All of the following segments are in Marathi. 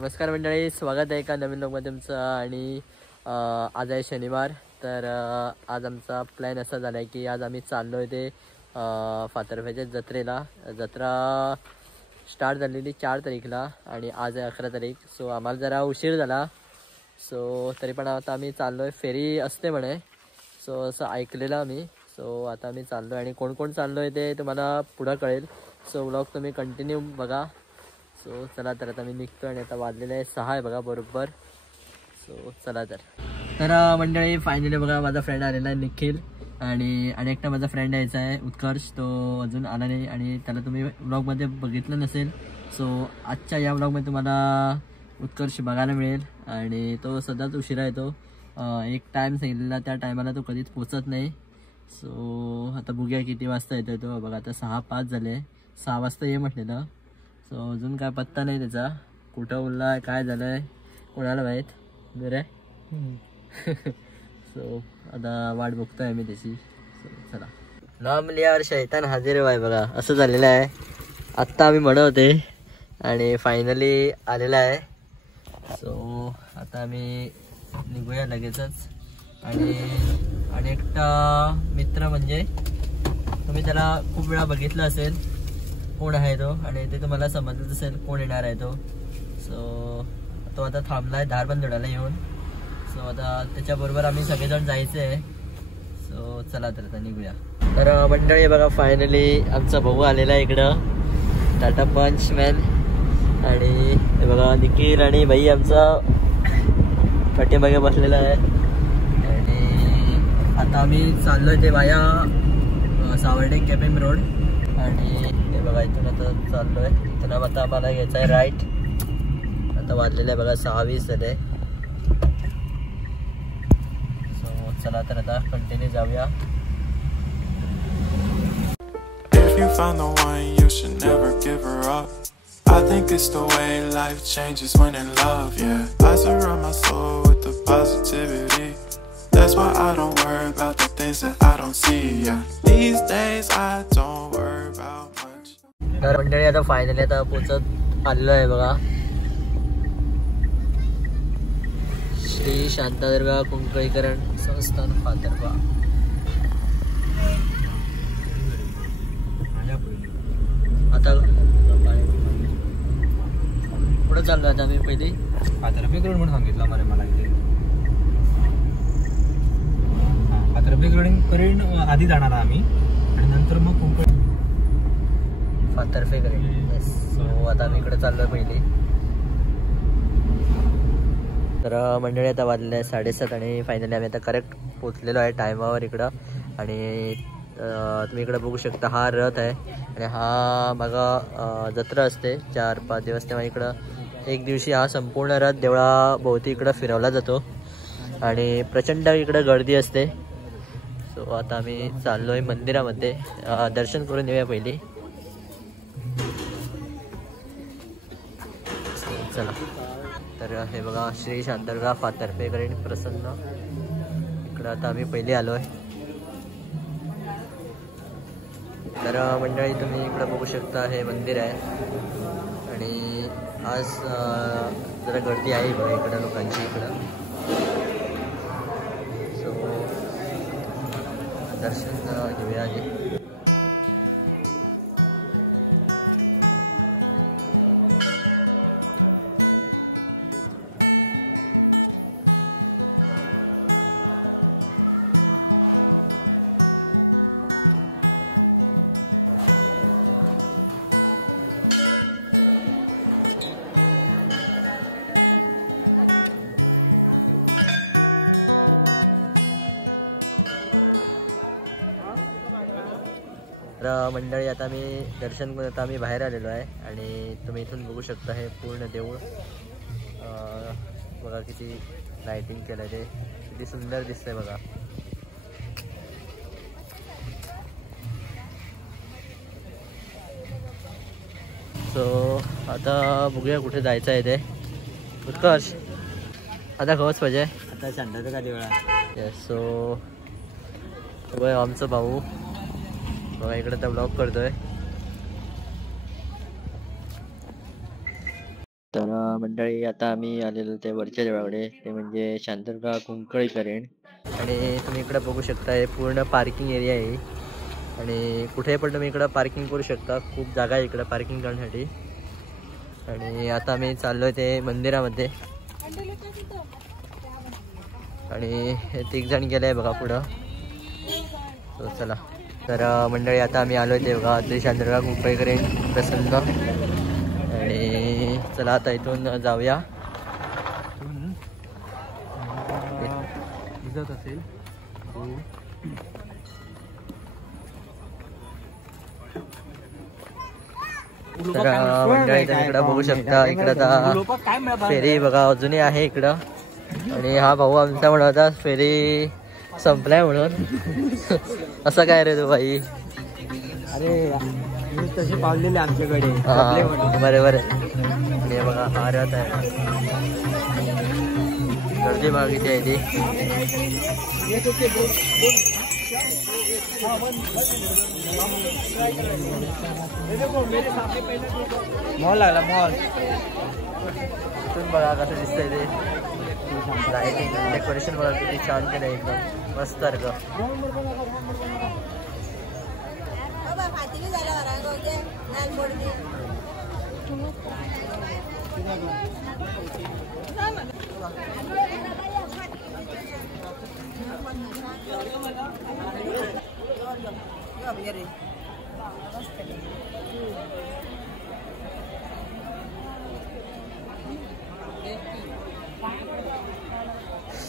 नमस्कार मंडळी, स्वागत आहे एका नवीन व्लॉगमध्ये तुमचं. आणि आज आहे शनिवार. तर आज आमचा प्लॅन असा झाला आहे की आज आम्ही चाललो आहे ते फातर्फेच्या जत्रेला. जत्रा स्टार्ट झालेली 4 तारीखला आणि आज आहे 11 तारीख. सो आम्हाला जरा उशीर झाला. सो तरी पण आता आम्ही चाललो आहे. फेरी असते म्हणे, सो असं ऐकलेलं आम्ही. सो आता आम्ही चाललो आहे आणि कोण कोण चाललो आहे ते तुम्हाला पुढं कळेल. सो व्लॉग तुम्ही कंटिन्यू बघा. सो चला तर आता मी निघतो आणि आता वाजलेले आहे 6 आहे बघा बरोबर. सो चला तर मंडळी फायनली बघा माझा फ्रेंड आलेला आहे निखिल. आणि एकटा माझा फ्रेंड यायचा आहे उत्कर्ष, तो अजून आला नाही आणि त्याला तुम्ही व्लॉगमध्ये बघितलं नसेल. सो आजच्या या व्लॉगमध्ये तुम्हाला उत्कर्ष बघायला मिळेल. आणि तो सदाच उशिरा येतो. एक टाईम सांगितलेला त्या टायमाला तो कधीच पोचत नाही. सो आता बघूया किती वाजता येतो तो. बघा आता 6:05 झाले. 6 वाजता ये म्हटलेलं. सो अजून काय पत्ता नाही त्याचा, कुठं उरला काय झालं आहे कोणाला माहीत. बरं सो आता वाट बघतोय आम्ही त्याची. चला नाम लियावर शैतान हाजीर आहे बघा, असं झालेलं आहे. आत्ता आम्ही म्हणत होते आणि फायनली आलेला आहे. सो आता आम्ही निघूया लगेचच. आणि एकटा मित्र म्हणजे तुम्ही त्याला खूप वेळा बघितलं असेल कोण आहे तो, आणि ते तुम्हाला समजत असेल कोण येणार आहे तो. सो तो आता थांबला आहे धारबंदोड्याला येऊन. सो आता त्याच्याबरोबर आम्ही सगळेजण जायचं आहे. सो चला तर आता निघूया. तर मंडळी बघा फायनली आमचा भाऊ आलेला आहे इकडं, टाटा पंच मॅन. आणि हे बघा निखिल आणि भाई आमचा पाठीमागे बसलेला आहे. आणि आता आम्ही चाललो आहे ते वाया सावर्डे केपिंग रोड. आणि हे बघा इथून आता चाललो आहे. इथून आता आम्हाला घ्यायचं आहे राईट. आता वाजलेलं आहे बघा 6:20 झाले. सो चला तर आता कंटिन्यू जाऊया. If you found the one, you should never give her up. I think it's the way life changes when in love, yeah. I surround my soul with the positivity. That's why I don't worry about the things that I don't see, yeah. These days I don't worry about much. तर मंडळी आता फायनली आता पोचत आलेलो आहे बघा. श्री शांतादुर्गा कुंकळीकरण संस्थान फातर्फा. आता पुढे चाललो आता आम्ही. पहिली फातर्फेकडून म्हणून सांगितलं मला इथे. फातर्फेकडून आधी जाणार आम्ही आणि नंतर मग कुंकळ फातर्फे करेल. सो आता आम्ही इकडे चाललोय पहिली. तर मंडळी आता वाजले आहे 7:30 आणि फायनली आम्ही आता करेक्ट पोचलेलो आहे टायमावर इकडं. आणि तुम्ही इकडे बघू शकता हा रथ आहे आणि हा बघा जत्रा असते 4-5 दिवस. तेव्हा इकडं एक दिवशी हा संपूर्ण रथ देवळाभोवती इकडं फिरवला जातो आणि प्रचंड इकडं गर्दी असते. सो आता आम्ही चाललो आहे मंदिरामध्ये, दर्शन करून येऊया पहिली. चला तर हे बघा श्री शांतादुर्गा फातर्फेकरण प्रसन्न. इकडं आता आम्ही पहिली आलो आहे. तर मंडळी तुम्ही इकडं बघू शकता हे मंदिर आहे. आणि आज जरा गर्दी आहे बघा इकडं लोकांची इकडं. सो दर्शन घेऊया आधी. तर मंडळी आता मी दर्शन करून आता आम्ही बाहेर आलेलो आहे. आणि तुम्ही इथून बघू शकता हे पूर्ण देऊळ. बघा किती लाइटिंग केलं आहे, ते किती सुंदर दिसतंय बघा. सो आता बघूया कुठे जायचं आहे ते. उत्कर्ष आता खवच पाहिजे आता शांतादुर्गा देवळा. येस. सो आमचं भाऊ बघा इकडे तर ब्लॉग करतोय. तर मंडळी आता आम्ही आलेलो ते वरच्या देवळाकडे, ते म्हणजे शांतरगाव कुंकळी करेण. आणि तुम्ही इकडे बघू शकता हे पूर्ण पार्किंग एरिया आहे आणि कुठे पण तुम्ही इकडं पार्किंग करू शकता. खूप जागा आहे इकडं पार्किंग करण्यासाठी. आणि आता आम्ही चाललोय ते मंदिरामध्ये आणि हे 3 जण गेले बघा पुढं. तो चला. तर मंडळी आता आम्ही आलोय ते बघा श्री शांतरगाव कुंकळी करेण प्रसन्न. आणि चला आता इथून जाऊया. दिसत असेल तर मंडळी तर इकडं बघू शकता. इकडं आता फेरी बघा अजूनही आहे इकडं. आणि हा भाऊ आमचा म्हणत होता फेरी संपलाय म्हणून. असं काय रे तू भाई? अरे तसे पावलेले आमच्याकडे बरोबर आहे. आणि बघा हा रथ आहे. गर्दी बघा किती आहे ती. मॉल लागला मॉल. इथून बघा कसं दिसतंय ते. लाईटिंग डेकोरेशन बघा किती छान केलं एकदम मस्त आहे ग.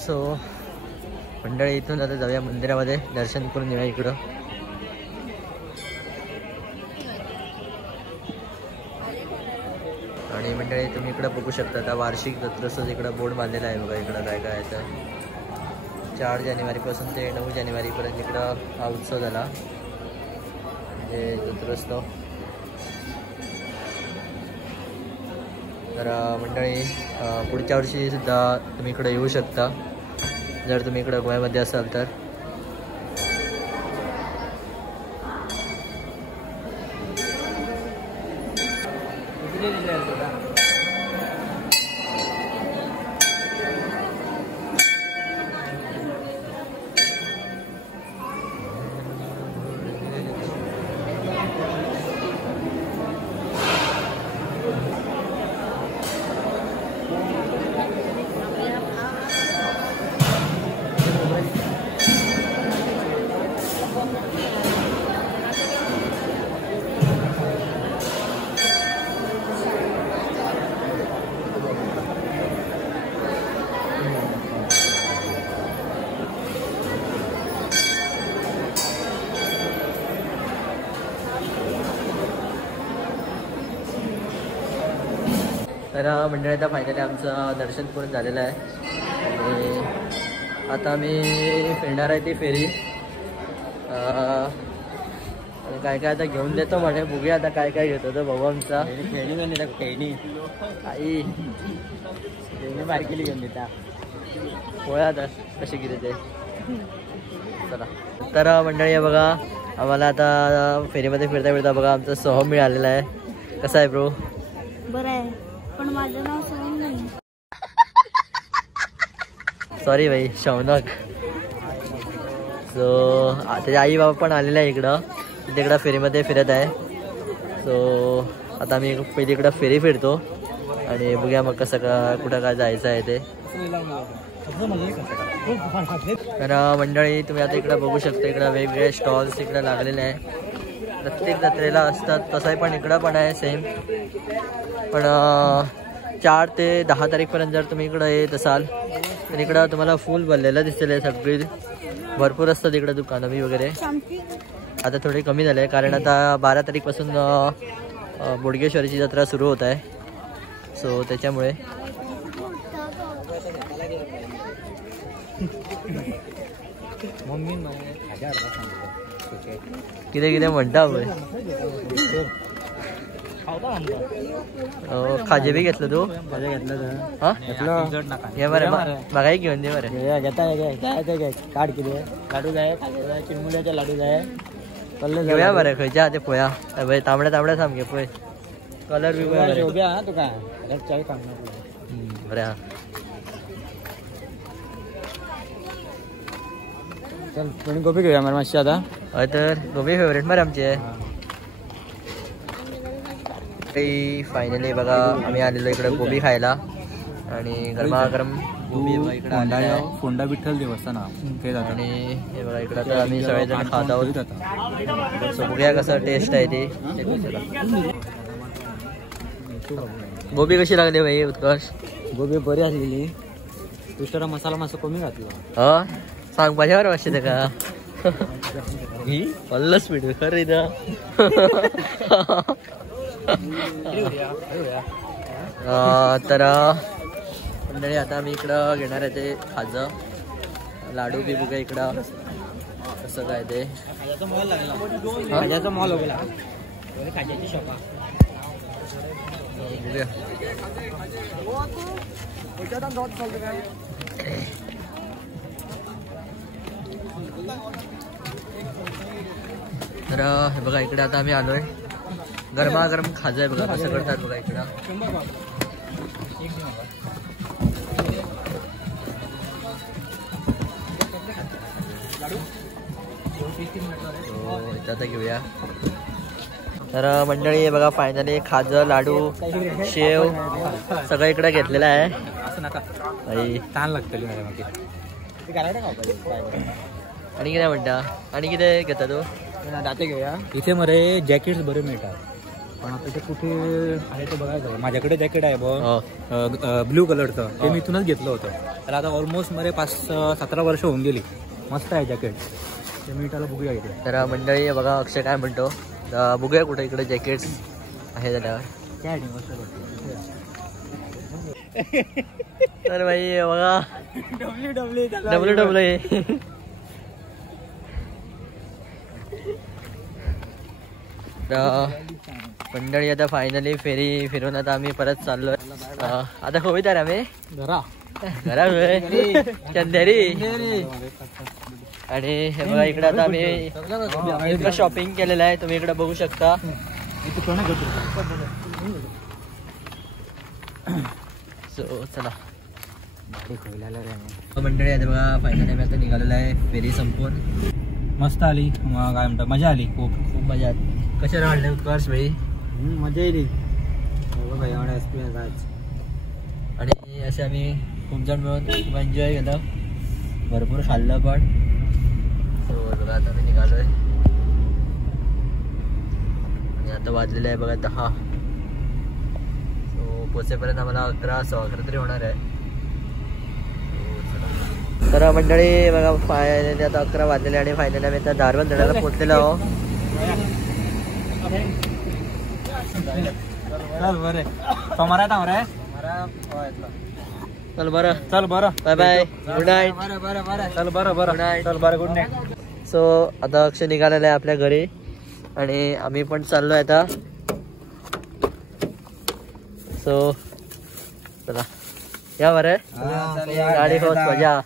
सो मंडळी इथून आता जाऊया मंदिरामध्ये दर्शन करून येऊया इकडं. आणि मंडळी तुम्ही इकडं बघू शकता आता वार्षिक जत्रोत्सव इकडं बोर्ड बांधलेला आहे बघा. इकडं काय काय आहे तर 4 जानेवारीपासून ते 9 जानेवारीपर्यंत इकडं हा उत्सव झाला म्हणजे जत्रोत्सव. तर मंडळी पुढच्या वर्षी सुद्धा तुम्ही इकडे येऊ शकता जर तुम्ही इकडं गोव्यामध्ये असाल तर. तर मंडळी आता फायनली आमचं दर्शन पूर्ण झालेलं आहे आणि आता आम्ही फिरणार आहे ती फेरी. काय काय आता घेऊन देतो म्हणे. बघूया आता काय काय घेतो तो भाऊ आमचा. खेळणी घेऊन देतात. खेळणी आई खेळणी बारकीली घेऊन देता. पोळ्या आता कशी किती ते. चला तर मंडळी बघा आम्हाला आता फेरीमध्ये फिरता फिरता बघा आमचा सोहम मिळालेला आहे. कसा आहे ब्रो? बरं आहे पण माझं नाव सोहम नाही. सॉरी भाई शौनक. सो त्याचे आई बाबा पण आलेले आहे इकडं. तिकडं फेरीमध्ये फिरत आहे. सो आता आम्ही पहिली इकडं फेरी फिरतो आणि बघूया मग कसं का कुठं काय जायचं आहे ते. तर मंडळी तुम्ही आता इकडं बघू शकता इकडं वेगवेगळे स्टॉल्स इकडं लागलेले आहे. प्रत्येक जत्रेला असतात तसंही पण इकडं पण आहे सेम. पण 4 ते 10 तारीखपर्यंत जर तुम्ही इकडं येत असाल तर इकडं तुम्हाला फुल भरलेलं दिसलेलं आहे. सगळी भरपूर असतात इकडं दुकानं बी वगैरे. आता थोडी कमी झाले कारण आता 12 तारीखपासून बोडगेश्वरीची जत्रा सुरू होत आहे. सो त्याच्यामुळे किती किती म्हणता खाजे बी घेतलं तू? हा घे बरं बघाही घेऊन दे बरं. घेता काढ किती लाडू जाय चिरमुल्याचे लाडू जाय घेऊया बरं. खयच्या ते पोया तांबड्या तांबड्या थांब घे पोय कलर बी बरे उभ्या हा तुका चाय काढणार बरे हा. चल कोणी गोबी घेऊया मला मातशी आता. हय तर गोबी फेवरेट मरे आमचे. फायनली बघा आम्ही आलेलो इकडे गोबी खायला आणि गरमागरम गोबी बघा इकडे आलेला आहे. फोंडा विठ्ठल देवस्थान आणि हे बघा इकडे आता आम्ही सगळेजण खात आहोत. सो बघूया कसं टेस्ट आहे ते. गोबी कशी लागली भाई उत्कर्ष? गोबी बरी असलेली दुसरा मसाला मासा कमी घातला. हा सांग माझ्यावर वाटते का ही पल्ल स्पीड खरं तर मंडळी आता मी इकडं घेणार आहे ते खाजं लाडू बी बघा इकडं कसं काय ते खाज्याचा मॉल वगैरे खाज्याची शॉपा बघूया. तर हे बघा इकडे आता आम्ही आलोय. गरमागरम खाजा आहे बघा कसं करतात बघा इकडं. इथं आता घेऊया. तर मंडळी बघा फायनली खाजं लाडू शेव सगळं इकडे घेतलेलं आहे. छान लागतं. आणि काय म्हणता आणि किती घेता तू? दाते घेऊया. इथे मरे जॅकेट्स बरे मिळतात पण आता ते कुठे आहे ते बघायचं. माझ्याकडे जॅकेट आहे बघ ब्लू कलरचं ते मी इथूनच घेतलं होतं. तर आता ऑलमोस्ट मरे 5-17 वर्ष होऊन गेली. मस्त आहे जॅकेट ते मी त्याला बघूया इथे. तर मंडळी बघा अक्षय काय म्हणतो बघूया कुठे इकडे जॅकेट्स आहे झाल्यावर. तर भाई बघा डब्ल्यू मंडळी आता फायनली फेरी फिरून आता आम्ही परत चाललोय. आता होईत आहे आम्ही घरा चंदेरी. आणि हे बघा इकडे आता आम्ही इकडे शॉपिंग केलेलं आहे तुम्ही इकडे बघू शकता. सो चला मंडळी आता बघा फायनली आम्ही आता निघालेलो आहे फेरी संपून. मस्त आली काय म्हणतात मजा आली. खूप खूप मजा आली. कशा राहिले उत्कर्ष भाई? मजा येईल एवढा एक्सपिरियन्स आज. आणि असे आम्ही खूप जण मिळून खूप एन्जॉय केलं भरपूर खाल्लं पण. सो बघा आता मी निघालोय आणि आता वाजलेलं आहे बघा 10. सो पोचेपर्यंत आम्हाला 11 तरी होणार आहे. तर मंडळी बघा फायनली आता 11 वाजलेले आणि फायनली आम्ही आता धारवण धडाला पोचलेलो आहोत. चल बरं बाय बाय गुड नाईट. चल बरं गुड नाईट. सो आता अक्षय निघालेला आहे आपल्या घरी आणि आम्ही पण चाललोय आता. सो चला या बरं गाडी होत मजा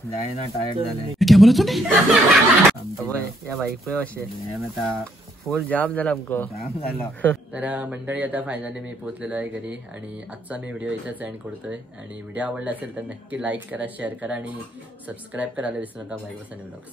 टायर्ड झाले. या बाईक पे असे फुल जाम झाला आमको. तर मंडळी आता फायनली मी पोहोचलेलो आहे घरी आणि आजचा मी व्हिडिओ इथेच एंड करतोय. आणि व्हिडिओ आवडला असेल तर नक्की लाईक करा शेअर करा आणि सबस्क्राईब करायला विसरू नका. Bye Vasni vlogs.